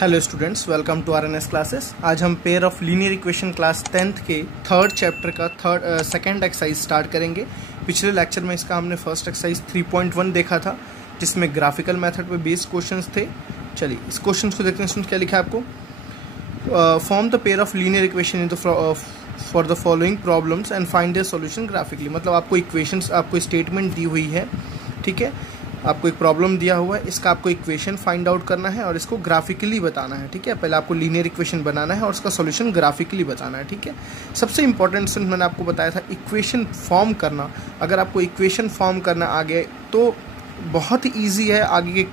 Hello students, welcome to RNS classes. आज हम pair of linear equation class 10th के third chapter का second exercise start करेंगे। पिछले लेक्चर में इसका हमने फर्स्ट एक्सरसाइज 3.1 देखा था, जिसमें ग्राफिकल मेथड पे बेस्ड क्वेश्चंस थे। चलिए इस क्वेश्चन को देखते हैं। क्या लिखा है आपको? Form the pair of linear equation in the for the following problems and find their solution graphically. मतलब आपको इक्वेशंस, आपको स्टेटमेंट दी हुई है, ठीक है। आपको एक प्रॉब्लम दिया हुआ है, इसका आपको इक्वेशन फाइंड आउट करना है और इसको ग्राफिकली बताना है, ठीक है। पहले आपको लीनियर इक्वेशन बनाना है और उसका सॉल्यूशन ग्राफिकली बताना है, ठीक है। सबसे इंपॉर्टेंट मैंने आपको बताया था इक्वेशन फॉर्म करना। अगर आपको इक्वेशन फॉर्म करना आ गया तो बहुत ईजी है आगे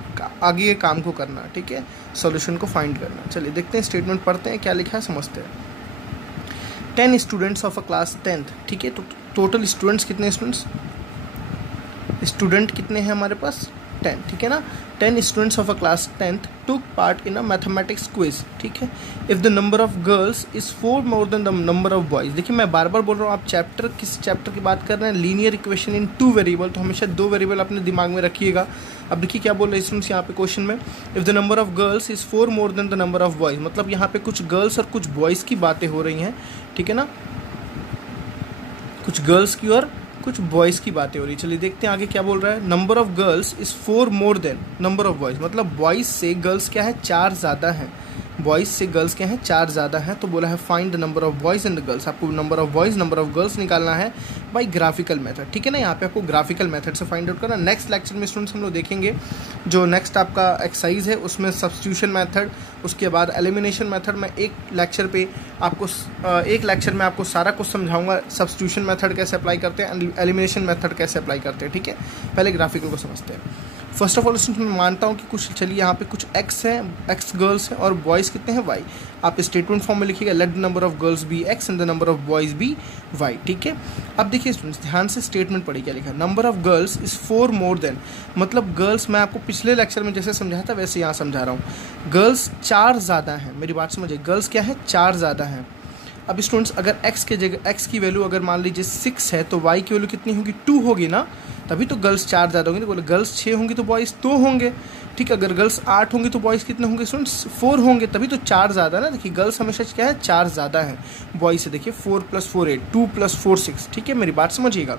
के काम को करना, ठीक है, सॉल्यूशन को फाइंड करना। चलिए देखते हैं, स्टेटमेंट पढ़ते हैं, क्या लिखा है समझते हैं। 10 students of a class 10th, ठीक है। तो टोटल स्टूडेंट्स कितने स्टूडेंट कितने हैं हमारे पास? 10, ठीक है ना। 10 students of a class 10th took part in a mathematics quiz, ठीक है। If the number of girls is 4 more than the number of boys. देखिए मैं बार बार बोल रहा हूँ, आप किस चैप्टर की बात कर रहे हैं? Linear equation in 2 variable. तो हमेशा 2 वेरिएबल अपने दिमाग में रखिएगा। अब देखिए क्या बोल रहे हैं स्टूडेंट्स यहाँ पे क्वेश्चन में, if the number of girls is 4 more than the number of boys. मतलब यहाँ पे कुछ गर्ल्स और कुछ बॉयज़ की बातें हो रही हैं, ठीक है ना। कुछ गर्ल्स की और कुछ बॉयज़ की बातें हो रही। चलिए देखते हैं आगे क्या बोल रहा है। Number of girls is 4 more then number of boys. मतलब बॉयज़ से गर्ल्स क्या है? 4 ज़्यादा है। बॉयज़ से गर्ल्स क्या है? 4 ज़्यादा है। तो बोला है find the number of boys and the girls. आपको number of boys, number of girls निकालना है बाई ग्राफिकल मेथड, ठीक है ना। यहाँ पे आपको ग्राफिकल मेथड से फाइंड आउट करना। नेक्स्ट लेक्चर में स्टूडेंट्स हम लोग देखेंगे जो नेक्स्ट आपका एक्सरसाइज है उसमें सब्स्टिट्यूशन मेथड, उसके बाद एलिमिनेशन मेथड। मैं एक लेक्चर में आपको सारा कुछ समझाऊंगा, सब्स्टिट्यूशन मेथड कैसे अप्लाई करते हैं, एलिमिनेशन मेथड कैसे अप्लाई करते हैं, ठीक है। पहले ग्राफिकल को समझते हैं। फर्स्ट ऑफ ऑल मैं मानता हूँ कि कुछ, चलिए यहाँ पे कुछ एक्स हैं, एक्स गर्ल्स हैं और बॉयज़ कितने हैं? वाई। आप स्टेटमेंट फॉर्म में लिखिएगा, let the number of girls be x and the number of boys be y, ठीक है। अब देखिए स्टूडेंट्स ध्यान से स्टेटमेंट पढ़िए, क्या लिखा है। Number of girls is 4 more then, मतलब गर्ल्स, मैं आपको पिछले लेक्चर में जैसे समझाया था वैसे यहाँ समझा रहा हूँ। गर्ल्स 4 ज़्यादा हैं, मेरी बात समझिए। गर्ल्स क्या है? 4 ज़्यादा हैं। अब स्टूडेंट्स अगर x के जगह x की वैल्यू अगर मान लीजिए 6 है तो y की वैल्यू कितनी होगी? 2 होगी ना, तभी तो गर्ल्स 4 ज़्यादा होंगी। तो बोले गर्ल्स 6 होंगी तो बॉयज़ 2 होंगे, ठीक है। अगर गर्ल्स 8 होंगी तो बॉयज़ कितने होंगे स्टूडेंट्स? 4 होंगे, तभी तो 4 ज़्यादा ना। देखिए गर्ल्स हमेशा क्या है? 4 ज़्यादा है बॉयज़ से। देखिए 4 + 4 8, 2 + 4 6, ठीक है। मेरी बात समझिएगा।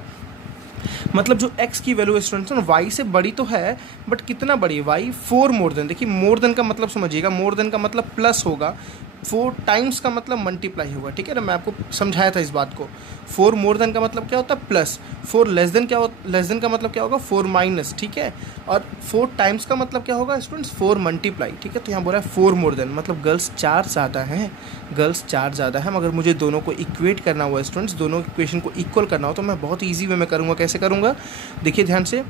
मतलब जो x की वैल्यू स्टूडेंट्स ना y से बड़ी तो है, बट कितना बड़ी है? y 4 more then. देखिए मोर देन का मतलब समझिएगा, मोर देन का मतलब प्लस होगा, 4 टाइम्स का मतलब मल्टीप्लाई होगा, ठीक है ना। मैं आपको समझाया था इस बात को। 4 मोर देन का मतलब क्या होता है? Plus. 4 less than less than का मतलब क्या होगा? 4 माइनस, ठीक है। और 4 टाइम्स का मतलब क्या होगा स्टूडेंट्स? 4 मल्टीप्लाई, ठीक है। तो यहाँ बोला है 4 मोर देन, मतलब गर्ल्स 4 ज़्यादा हैं, गर्ल्स 4 ज़्यादा है। मगर मुझे दोनों को इक्वेट करना हुआ स्टूडेंट्स, दोनों इक्वेशन को इक्वल करना हो तो मैं बहुत ईजी वे में करूँगा। कैसे करूँगा? देखिए ध्यान से,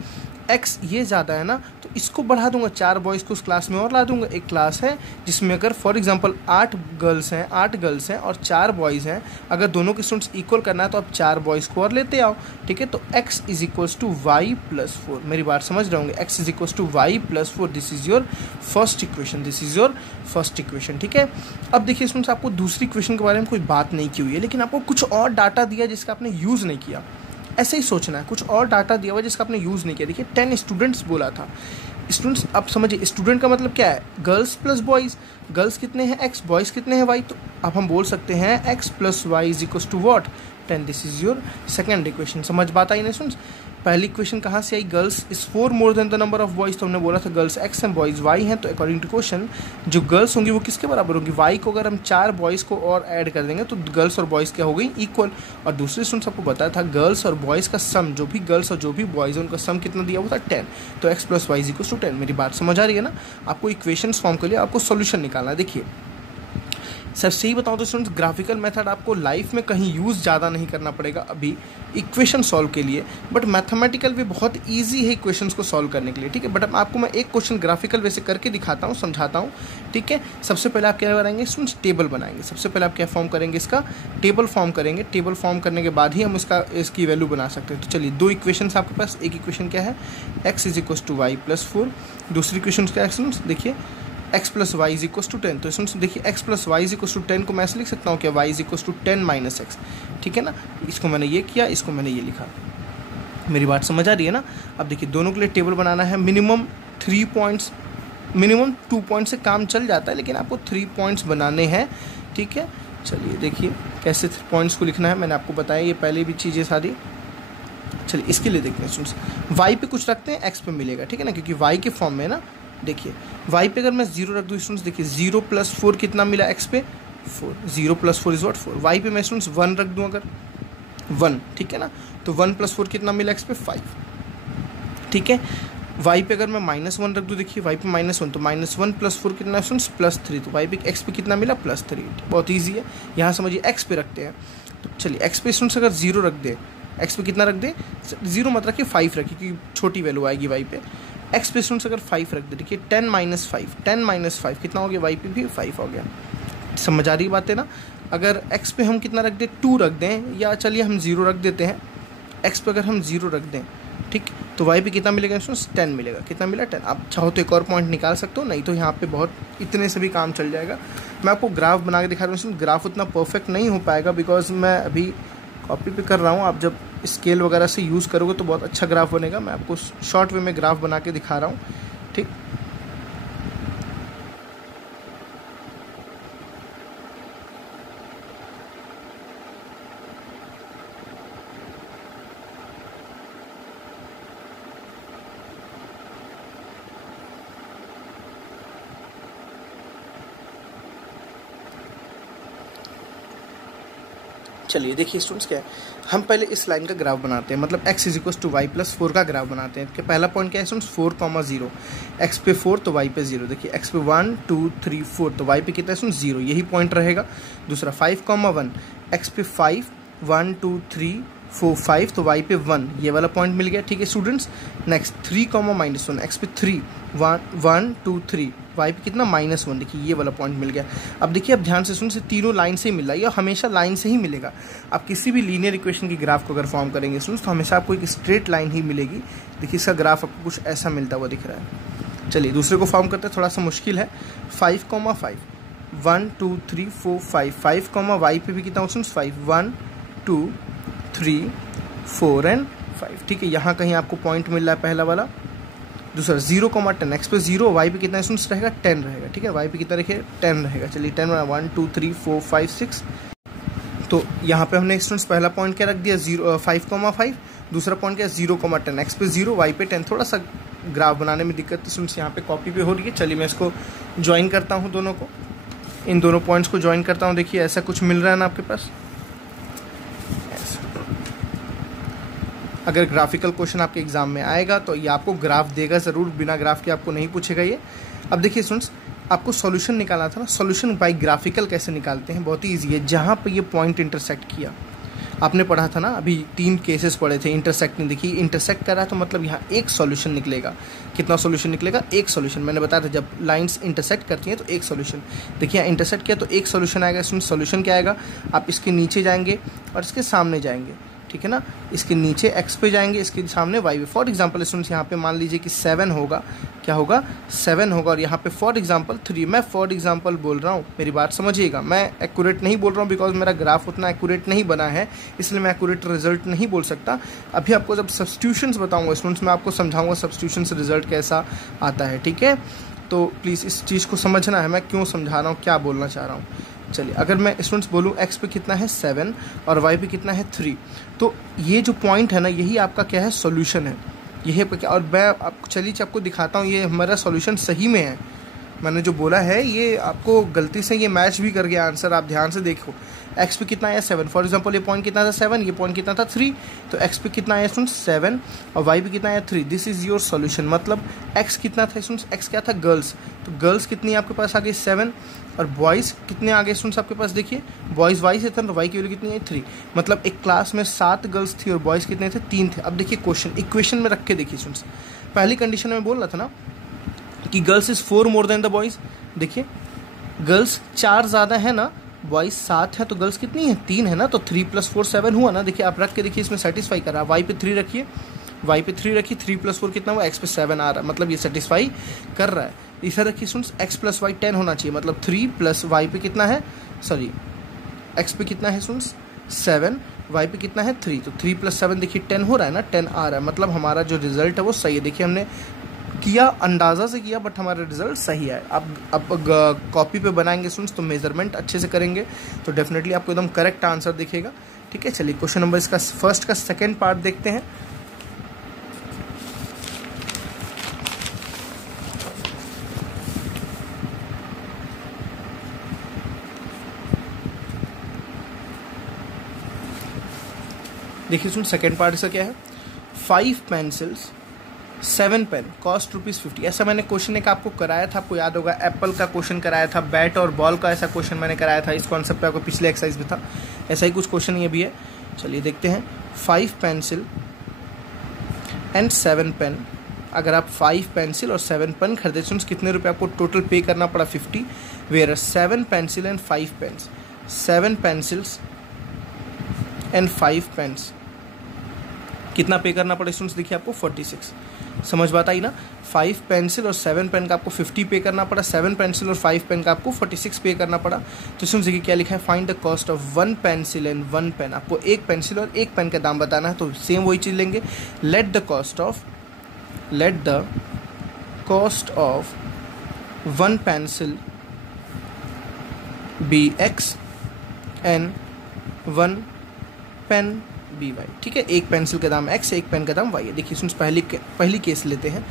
x ये ज़्यादा है ना, तो इसको बढ़ा दूंगा, 4 बॉयज़ को उस क्लास में और ला दूंगा। एक क्लास है जिसमें अगर फॉर एग्जांपल 8 गर्ल्स हैं और 4 बॉयज़ हैं। अगर दोनों के स्टूडेंट्स इक्वल करना है तो आप 4 बॉयज़ को और लेते आओ, ठीक है। तो x = y + 4। मेरी बात समझ रहे होंगे, x = y + 4। This is your first equation, ठीक है। अब देखिए स्टूडेंट्स, आपको दूसरी इक्वेशन के बारे में कोई बात नहीं की हुई है, लेकिन आपको कुछ और डाटा दिया जिसका आपने यूज़ नहीं किया। ऐसे ही सोचना है, कुछ और डाटा दिया हुआ जिसका आपने यूज़ नहीं किया। देखिए 10 स्टूडेंट्स बोला था। स्टूडेंट्स अब समझिए, स्टूडेंट का मतलब क्या है? Girls plus boys. गर्ल्स कितने हैं? x, बॉयज़ कितने हैं? y। तो अब हम बोल सकते हैं x + y = what? 10। This is your second equation. समझ बात आई ना स्टूडेंट्स? पहली इक्वेशन कहाँ से आई? Girls is 4 more than the number of boys. तो हमने बोला था गर्ल्स x हैं, बॉयज़ y हैं। तो अकॉर्डिंग टू क्वेश्चन जो गर्ल्स होंगी वो किसके बराबर होंगी? y को अगर हम 4 बॉयज़ को और ऐड कर देंगे तो गर्ल्स और बॉयज़ क्या हो गई? इक्वल। और दूसरे स्टूडेंट्स आपको बताया था गर्ल्स और बॉयज़ का सम, जो भी गर्ल्स और जो भी बॉयज़ हैं उनका सम कितना दिया हुआ था? 10। तो x + y = 10। मेरी बात समझ आ रही है ना? आपको इक्वेशंस फॉर्म के लिए आपको सॉल्यूशन निकालना है। देखिए सही बताऊं तो स्टूडेंट्स, ग्राफिकल मेथड आपको लाइफ में कहीं यूज़ ज़्यादा नहीं करना पड़ेगा अभी इक्वेशन सॉल्व के लिए, बट मैथमेटिकल वे बहुत इजी है इक्वेशंस को सॉल्व करने के लिए, ठीक है। बट आपको मैं एक क्वेश्चन ग्राफिकल वे से करके दिखाता हूँ, समझाता हूँ, ठीक है। सबसे पहले आप क्या बनाएंगे स्टूडेंट्स? टेबल बनाएंगे। सबसे पहले आप क्या फॉर्म करेंगे? इसका टेबल फॉर्म करेंगे। टेबल फॉर्म करने के बाद ही हम इसकी वैल्यू बना सकते हैं। तो चलिए 2 इक्वेशन आपके पास। एक इक्वेशन क्या है? x = y + 4। दूसरी इक्वेशन क्या है स्टूडेंट्स? देखिए x + y = 10। तो इसमें देखिए x + y = 10 को मैं ऐसे लिख सकता हूँ कि y = 10 - x, ठीक है ना। इसको मैंने ये किया, इसको मैंने ये लिखा। मेरी बात समझ आ रही है ना? अब देखिए दोनों के लिए टेबल बनाना है। मिनिमम 3 पॉइंट्स मिनिमम 2 पॉइंट से काम चल जाता है, लेकिन आपको 3 पॉइंट्स बनाने हैं, ठीक है। चलिए देखिए कैसे पॉइंट्स को लिखना है, मैंने आपको बताया ये पहले भी चीज़ें सारी। चलिए इसके लिए देखते हैं स्टूडेंट्स, वाई पे कुछ रखते हैं, एक्स पे मिलेगा, ठीक है ना, क्योंकि वाई के फॉर्म में ना। देखिए वाई पे अगर मैं 0 रख दूँ स्टूडेंट्स, देखिए 0 + 4 कितना मिला एक्स पे, 4। 0 + 4 इज व्हाट 4। वाई पे मैं स्टूडेंट्स 1 रख दूँ, अगर 1, ठीक है ना, तो 1 + 4 कितना मिला एक्स पे, 5, ठीक है। वाई पे अगर मैं -1 रख दूँ, देखिए वाई पे -1, तो -1 + 4 कितना है स्टूडेंट्स, +3, तो वाई पे एक्स पे कितना मिला, +3। बहुत ईजी है, यहाँ समझिए एक्स पे रखते हैं। तो चलिए एक्स पे स्टूडेंट्स अगर 0 रख दे, एक्स पे कितना रख दे, 0 मत रखिए, 5 रखिए, क्योंकि छोटी वैल्यू आएगी वाई पे। एक्स पे स्टूडेंट्स अगर 5 रख दे, देखिए 10 - 5, 10 - 5 कितना हो गया, वाई पे भी 5 हो गया। समझ आ रही बात है ना। अगर एक्स पे हम कितना रख दें, 2 रख दें, या चलिए हम 0 रख देते हैं। एक्स पे अगर हम 0 रख दें, ठीक, तो वाई पे कितना मिलेगा स्टूडेंट्स, 10 मिलेगा। कितना मिला, 10। आप चाहो तो एक और पॉइंट निकाल सकते हो, नहीं तो यहाँ पे बहुत इतने से भी काम चल जाएगा। मैं आपको ग्राफ बना के दिखा रहा हूँ, ग्राफ उतना परफेक्ट नहीं हो पाएगा बिकॉज मैं अभी कॉपी पे कर रहा हूँ। आप जब स्केल वगैरह से यूज़ करोगे तो बहुत अच्छा ग्राफ बनेगा। मैं आपको शॉर्ट वे में ग्राफ बना के दिखा रहा हूँ, ठीक। चलिए देखिए स्टूडेंट्स क्या है, हम पहले इस लाइन का ग्राफ बनाते हैं, मतलब x = y + 4 का ग्राफ बनाते हैं। कि पहला पॉइंट क्या है स्टूडेंट्स, 4,0, x पे 4 तो y पे 0। देखिए x पे 1 2 3 4 तो y पे कितना है स्टूडेंट्स, 0, यही पॉइंट रहेगा। दूसरा 5,1, x पे 5 1 2 3 4 5 तो y पे 1, ये वाला पॉइंट मिल गया, ठीक है स्टूडेंट्स। नेक्स्ट 3, -1, x पे 3 1 2 3 y पे कितना, -1, देखिए ये वाला पॉइंट मिल गया। अब देखिए, अब ध्यान से सुन, से तीनों लाइन से ही मिल रहा है, ये हमेशा लाइन से ही मिलेगा। आप किसी भी लीनियर इक्वेशन की ग्राफ को अगर फॉर्म करेंगे स्टूडेंट्स, तो हमेशा आपको एक स्ट्रेट लाइन ही मिलेगी। देखिए इसका ग्राफ आपको कुछ ऐसा मिलता हुआ दिख रहा है। चलिए दूसरे को फॉर्म करते हैं, थोड़ा सा मुश्किल है। 5,5 1 2 3 4 5 5, y पे भी कितना ऑप्शन, 5 1 2 3 4 एंड 5, ठीक है। यहाँ कहीं आपको पॉइंट मिल रहा है पहला वाला। दूसरा 0,10, x पे 0, y पे कितना स्टूडेंट्स रहेगा, 10 रहेगा, ठीक है। y पे कितना रखिए, 10 रहेगा। चलिए 10 1 2 3 4 5 6, तो यहाँ पे हमने स्टूडेंट्स पहला पॉइंट क्या रख दिया, 5,5। दूसरा पॉइंट क्या, 0,10, x पे 0, y पे 10। थोड़ा सा ग्राफ बनाने में दिक्कत स्टूडेंट्स यहाँ पे कॉपी पे हो रही है। चलिए मैं इसको ज्वाइन करता हूँ, दोनों को, इन दोनों पॉइंट्स को ज्वाइन करता हूँ। देखिए ऐसा कुछ मिल रहा है ना आपके पास। अगर ग्राफिकल क्वेश्चन आपके एग्जाम में आएगा तो ये आपको ग्राफ देगा ज़रूर, बिना ग्राफ के आपको नहीं पूछेगा ये। अब देखिए स्टूडेंट्स, आपको सॉल्यूशन निकालना था ना, सॉल्यूशन बाय ग्राफिकल कैसे निकालते हैं, बहुत ही ईजी है। जहाँ पर ये पॉइंट इंटरसेक्ट किया, आपने पढ़ा था ना, अभी 3 केसेस पढ़े थे इंटरसेक्ट नहीं। देखिए इंटरसेक्ट कर रहा है तो मतलब यहाँ एक सॉल्यूशन निकलेगा। कितना सॉल्यूशन निकलेगा, एक सॉल्यूशन। मैंने बताया था जब लाइंस इंटरसेक्ट करती हैं तो एक सॉल्यूशन। देखिए यहाँ इंटरसेक्ट किया तो एक सॉल्यूशन आएगा। इसमें सॉल्यूशन क्या आएगा, आप इसके नीचे जाएंगे और इसके सामने जाएंगे, ठीक है ना। इसके नीचे x पे जाएंगे, इसके सामने y पे। फॉर एग्जांपल स्टूडेंट्स यहाँ पे मान लीजिए कि 7 होगा, क्या होगा, 7 होगा। और यहाँ पे फॉर एग्जांपल 3, मैं फॉर एग्जांपल बोल रहा हूँ, मेरी बात समझिएगा। मैं एक्यूरेट नहीं बोल रहा हूँ बिकॉज मेरा ग्राफ उतना एक्यूरेट नहीं बना है, इसलिए मैं एक्यूरेट रिजल्ट नहीं बोल सकता। अभी आपको जब सब्स्टिट्यूशंस बताऊँगा स्टूडेंट्स, मैं आपको समझाऊँगा सब्स्टिट्यूशन से रिजल्ट कैसा आता है, ठीक है। तो प्लीज़ इस चीज़ को समझना है, मैं क्यों समझा रहा हूँ, क्या बोलना चाह रहा हूँ। चलिए अगर मैं स्टूडेंट्स बोलूँ x पे कितना है 7 और y पे कितना है 3, तो ये जो पॉइंट है ना, यही आपका क्या है, सॉल्यूशन है। यही आपका क्या, और मैं आपको चलिए आपको दिखाता हूँ, ये हमारा सॉल्यूशन सही में है। मैंने जो बोला है ये आपको गलती से ये मैच भी कर गया आंसर, आप ध्यान से देखो। x पे कितना आया 7, फॉर एग्जांपल ये पॉइंट कितना था 7, ये पॉइंट कितना था 3, तो x पे कितना आया स्टूडेंट्स 7 और y पे कितना आया 3। This is your solution. मतलब x कितना था स्टूडेंट्स, x क्या था, गर्ल्स, तो गर्ल्स कितनी आपके पास आ गई 7 और बॉयज़ कितने आ गए स्टूडेंट्स आपके पास, देखिए बॉयज़ y से था तो y की वैल्यू कितनी है 3। मतलब एक क्लास में 7 गर्ल्स थी और बॉयज़ कितने थे, 3 थे। अब देखिए क्वेश्चन इक्वेशन में रख के देखिए स्टूडेंट्स, पहली कंडीशन में बोल रहा था ना कि girls is 4 more than the boys. देखिए गर्ल्स 4 ज़्यादा है ना, बॉयज़ 7 है, तो गर्ल्स कितनी है 3 है ना, तो 3 + 4 7 हुआ ना। देखिए आप रख के देखिए, इसमें सेटिस्फाई कर रहा है। y पे 3 रखिए, y पे 3 रखिए, 3 + 4 कितना हुआ, x पे 7 आ रहा है, मतलब ये सेटिस्फाई कर रहा है। इसे रखिए स्टूडेंट्स, x + y 10 होना चाहिए, मतलब 3 + y पे कितना है, सॉरी x पे कितना है स्टूडेंट्स 7, y पे कितना है 3, तो 3 + 7 देखिए 10 हो रहा है ना, 10 आ रहा है। मतलब हमारा जो रिजल्ट है वो सही है। देखिए हमने किया, अंदाज़ा से किया, बट हमारा रिजल्ट सही है। अब कॉपी पे बनाएंगे स्टूडेंट्स तो मेजरमेंट अच्छे से करेंगे तो डेफिनेटली आपको एकदम करेक्ट आंसर दिखेगा। ठीक है, चलिए क्वेश्चन नंबर इसका फर्स्ट का सेकेंड पार्ट देखते हैं। देखिए सुन, सेकेंड पार्ट इसका क्या है, 5 पेंसिल्स 7 पेन कॉस्ट ₹50। ऐसा मैंने क्वेश्चन एक आपको कराया था, आपको याद होगा, एप्पल का क्वेश्चन कराया था, बैट और बॉल का ऐसा क्वेश्चन मैंने कराया था, इस कॉन्सेप्ट पे आपको पिछले एक्सरसाइज में था। ऐसा ही कुछ क्वेश्चन ये भी है। चलिए देखते हैं, 5 पेंसिल एंड 7 पेन। अगर आप 5 पेंसिल और 7 पेन खरीदे तो कितने रुपये आपको टोटल पे करना पड़ा, 50। Where 7 pencil and 5 pens, 7 pencils and 5 pens कितना पे करना पड़ा स्टूडेंट्स, देखिए आपको 46। समझ बात आई ना, 5 पेंसिल और 7 पेन का आपको 50 पे करना पड़ा, 7 पेंसिल और 5 पेन का आपको 46 पे करना पड़ा। तो स्टूडेंट्स देखिए क्या लिखा है, find the cost of 1 pencil and 1 pen. आपको एक पेंसिल और एक पेन का दाम बताना है, तो सेम वही चीज़ लेंगे। Let the cost of 1 pencil be X and 1 pen be y. ठीक है, एक पेंसिल का दाम X, एक पेन का दाम Y है। देखिए सुन, पहली केस लेते हैं,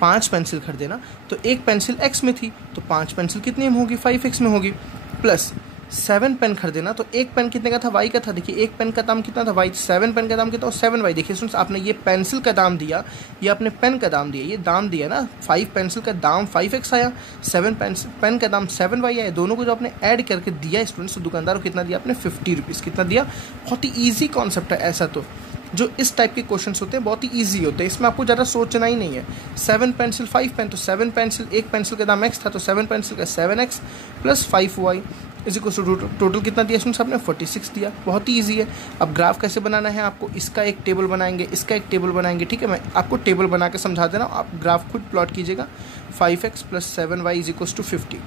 5 पेंसिल खरीदे ना, तो एक पेंसिल X में थी तो 5 पेंसिल कितने में होगी, 5X में होगी। प्लस 7 पेन खरीदे ना, तो एक पेन कितने का था, Y का था। देखिए एक पेन का दाम कितना था, Y। 7 पेन का दाम कितना, 7Y। देखिए सुन, आपने ये पेंसिल का दाम दिया, ये आपने पेन का दाम दिया, ये दाम दिया ना, 5 पेंसिल का दाम 5X आया, 7 पेन का दाम 7Y आया। दोनों को जो आपने ऐड करके दिया स्टूडेंट्स, तो दुकानदार को कितना दिया आपने, ₹50। कितना दिया, बहुत ही ईजी कॉन्सेप्ट है। ऐसा तो जो इस टाइप के क्वेश्चंस होते हैं बहुत ही इजी होते हैं, इसमें आपको ज़्यादा सोचना ही नहीं है। 7 पेंसिल 5 पेन, तो 7 पेंसिल, एक पेंसिल का दाम X था, तो 7 पेंसिल का 7X plus 5Y is equal to total कितना दिया स्टूडेंट्स आपने, 46 दिया। बहुत ही ईजी है। अब ग्राफ कैसे बनाना है आपको, इसका एक टेबल बनाएंगे, इसका एक टेबल बनाएंगे। ठीक है, मैं आपको टेबल बना के समझा दे रहा हूँ, आप ग्राफ खुद प्लॉट कीजिएगा। 5X plus 7Y is equal to 50।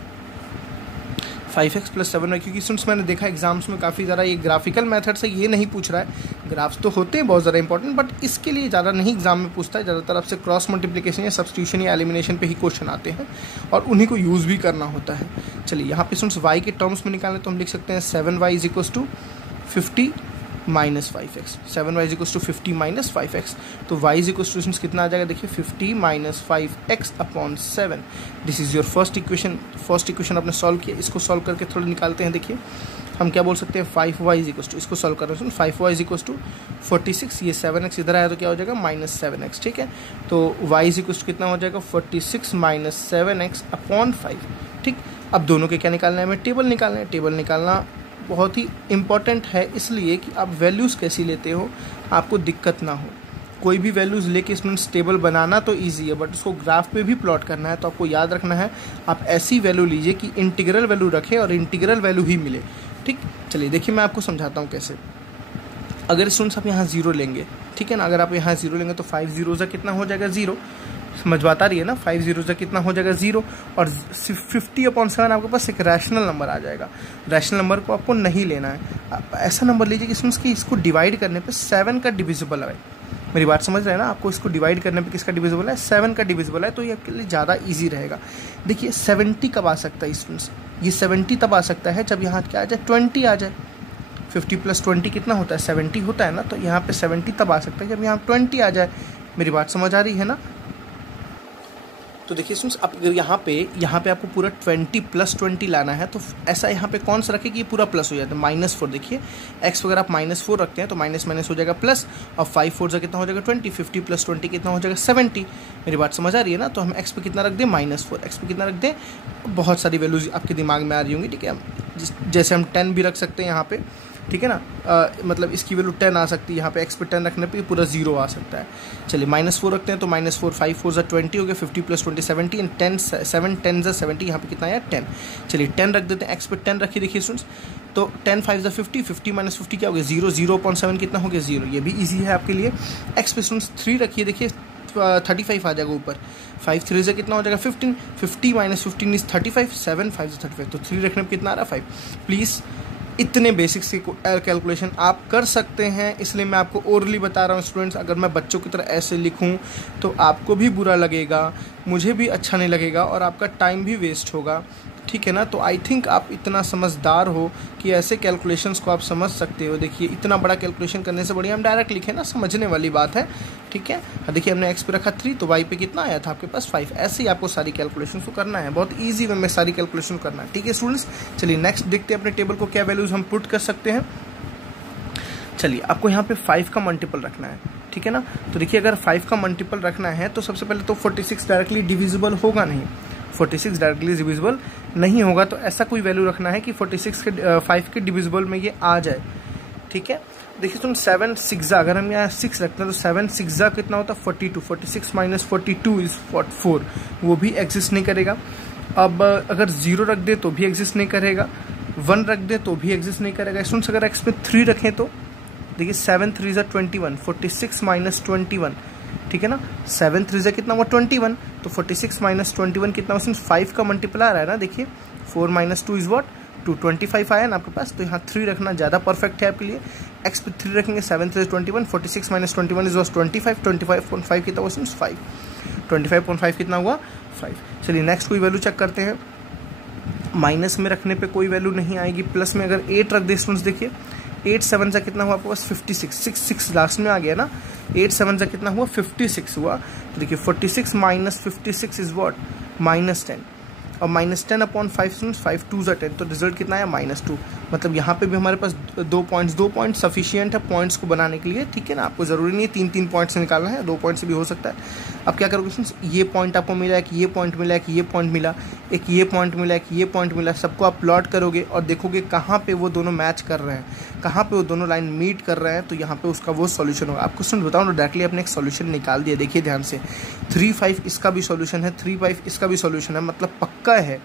5X plus 7Y, क्योंकि स्टूडेंट्स मैंने देखा एग्जाम्स में काफ़ी ज़्यादा ये ग्राफिकल मेथड से ये नहीं पूछ रहा है। ग्राफ्स तो होते हैं बहुत ज़्यादा इंपॉर्टेंट, बट इसके लिए ज़्यादा नहीं एग्जाम में पूछता है। ज़्यादातर आपसे क्रॉस मल्टीप्लिकेशन या सब्स्टिट्यूशन या एलिमिनेशन पे ही क्वेश्चन आते हैं और उन्हीं को यूज़ भी करना होता है। चलिए यहाँ पे स्टूडेंट्स y के टर्म्स में निकालें तो हम लिख सकते हैं 7y is equal to 50 minus 5x। 7y is equal to 50 minus 5x, तो y इज इक्वल टू कितना आ जाएगा, देखिए 50 minus 5x upon 7। This is your first equation. First equation आपने सॉल्व किया, इसको सॉल्व करके थोड़ा निकालते हैं। देखिए हम क्या बोल सकते हैं, 5y इज इक्वल टू, इसको सॉल्व कर रहे हैं, 5y इज इक्वल टू 46, ये 7x इधर आया तो क्या हो जाएगा, माइनस 7x। ठीक है, तो y इज इक्वल टू कितना हो जाएगा, 46 माइनस 7x अपॉन 5। ठीक, अब दोनों के क्या निकालना है, हमें टेबल निकालना है। टेबल निकालना बहुत ही इम्पॉर्टेंट है, इसलिए कि आप वैल्यूज़ कैसी लेते हो आपको दिक्कत ना हो। कोई भी वैल्यूज़ लेके इसमें टेबल बनाना तो इजी है, बट उसको ग्राफ पे भी प्लॉट करना है। तो आपको याद रखना है, आप ऐसी वैल्यू लीजिए कि इंटीग्रल वैल्यू रखें और इंटीग्रल वैल्यू ही मिले। ठीक, चलिए देखिए मैं आपको समझाता हूँ कैसे। अगर स्टूडेंट्स आप यहाँ 0 लेंगे, ठीक है ना, अगर आप यहाँ 0 लेंगे तो 5 0 से कितना हो जाएगा, 0। समझ बात आ रही है ना, 5 0 से कितना हो जाएगा, 0। और 50/7 आपके पास एक रैशनल नंबर आ जाएगा। रैशनल नंबर को आपको नहीं लेना है, आप ऐसा नंबर लीजिए कि स्टूडेंट्स की इसको डिवाइड करने पे 7 का डिविजिबल है। मेरी बात समझ रहे हैं ना, आपको इसको डिवाइड करने पे किसका डिविजिबल है, 7 का डिविजिबल है, तो ये आपके लिए ज़्यादा ईजी रहेगा। देखिए 70 कब आ सकता है स्टूडेंट्स, ये 70 तब आ सकता है जब यहाँ क्या आ जाए, 20 आ जाए। 50 प्लस 20 कितना होता है, 70 होता है ना, तो यहाँ पे 70 तब आ सकता है जब यहाँ 20 आ जाए। मेरी बात समझ आ रही है ना। तो देखिए स्टूडेंट्स, अब अगर यहाँ पे आपको पूरा 20 प्लस 20 लाना है, तो ऐसा यहाँ पे कौन सा रखे कि ये पूरा प्लस हो जाता है, -4। देखिए x वगैरह आप -4 रखते हैं तो माइनस माइनस हो जाएगा प्लस, और 5 4 से कितना हो जाएगा 20, 50 प्लस 20 कितना हो जाएगा 70। मेरी बात समझ आ रही है ना। तो हम x पे कितना रख दें, -4। x पे कितना रख दें, बहुत सारी वैल्यूज आपके दिमाग में आ रही होंगी। ठीक है, जैसे हम 10 भी रख सकते हैं यहाँ पे, ठीक है ना, मतलब इसकी वैल्यू 10 आ सकती है। यहाँ पे x पे 10 रखने पे पूरा 0 आ सकता है। चलिए -4 रखते हैं तो -4 5 4 20 हो गया, 50 प्लस 20 70, एंड 10 7 10 70, यहाँ पे कितना आया 10। चलिए 10 रख देते हैं, x पे 10 रखिए। देखिए स्टूडेंट्स, तो 10 5 50, 50 माइनस 50 क्या हो गया, 0। 0/7 कितना हो गया, 0। ये भी ईजी है आपके लिए। x पे स्टूडेंट्स 3 रखिए, देखिए 35 आ जाएगा ऊपर। 5 3 से कितना हो जाएगा 15, 50 माइनस 15 इज 35, 7 5 35, तो 3 रखने पर कितना आ रहा है 5। प्लीज़ इतने बेसिक्स की कैलकुलेशन आप कर सकते हैं, इसलिए मैं आपको ओरली बता रहा हूँ स्टूडेंट्स। अगर मैं बच्चों की तरह ऐसे लिखूँ तो आपको भी बुरा लगेगा, मुझे भी अच्छा नहीं लगेगा और आपका टाइम भी वेस्ट होगा, ठीक है ना। तो आई थिंक आप इतना समझदार हो कि ऐसे कैलकुलेशंस को आप समझ सकते हो। देखिए इतना बड़ा कैलकुलेशन करने से बढ़िया हम डायरेक्ट लिखें ना, समझने वाली बात है, ठीक है। देखिए हमने एक्स पे रखा 3 तो वाई पे कितना आया था आपके पास 5। ऐसे ही आपको सारी कैलकुलेशन को करना है, बहुत ईजी वे में सारी कैलकुलेशन करना है, ठीक है स्टूडेंट्स। चलिए नेक्स्ट देखते हैं अपने टेबल को क्या वैल्यूज़ हम पुट कर सकते हैं। चलिए आपको यहाँ पे 5 का मल्टीपल रखना है, ठीक है ना। तो देखिए अगर 5 का मल्टीपल रखना है तो सबसे पहले तो 46 डायरेक्टली डिविजिबल होगा नहीं, 46 डायरेक्टली डिविजिबल नहीं होगा, तो ऐसा कोई वैल्यू रखना है कि 46 के 5 के डिविजिबल में ये आ जाए, ठीक है। देखिए तुम 7 6 अगर हम यहाँ 6 रखते हैं तो 7 6 कितना होता है 42, 46 माइनस 42 इज 4, वो भी एग्जिस्ट नहीं करेगा। अब अगर 0 रख दे तो भी एग्जिस्ट नहीं करेगा, 1 रख दे तो भी एग्जिस्ट नहीं करेगा। स्टूडेंट्स अगर एक्स में 3 रखें तो देखिए 7 3 21, 46 माइनस 21, ठीक है ना। 7 3 कितना हुआ 21, तो 46 माइनस 21 कितना हुआ, 5 का मल्टीप्लायर है ना। देखिए 4 माइनस 2 इज वॉट 2, 25 आया ना आपके पास, तो यहाँ 3 रखना ज़्यादा परफेक्ट है आपके लिए। एक्स पे 3 रखेंगे, 7 3 21, 46 माइनस 21 इज वॉस 25, 25.5 कितना हुआ 5, 25.5 कितना हुआ 5। चलिए नेक्स्ट कोई वैल्यू चेक करते हैं। माइनस में रखने पे कोई वैल्यू नहीं आएगी, प्लस में अगर 8 रख दे स्टूडेंट्स, देखिए 8 7 से कितना हुआ आपके पास 56, 6 लास्ट में आ गया ना, 8 7 से कितना हुआ 56 हुआ। तो देखिए 46 माइनस 56 इज वॉट -10, और -10 अपॉन 5 5 2 10, तो रिजल्ट कितना है -2। मतलब यहाँ पे भी हमारे पास 2 पॉइंट्स सफिशिएंट है पॉइंट्स को बनाने के लिए, ठीक है ना। आपको ज़रूरी नहीं है 3 पॉइंट्स से निकालना है, 2 पॉइंट से भी हो सकता है। अब क्या करोगे स्टूडेंट्स, ये पॉइंट आपको मिला, एक ये पॉइंट मिला, एक ये पॉइंट मिला, एक ये पॉइंट मिला, एक ये पॉइंट मिला, सबको आप प्लॉट करोगे और देखोगे कहाँ पे वो दोनों मैच कर रहे हैं, कहाँ पे वो दोनों लाइन मीट कर रहे हैं, तो यहाँ पे उसका वो सॉल्यूशन होगा। आपको स्टूडेंट बताऊँ तो डायरेक्टली आपने एक सॉल्यूशन निकाल दिया। देखिए ध्यान से 3 5 इसका भी सॉल्यूशन है, 3 5 इसका भी सॉल्यूशन है, मतलब पक्का है,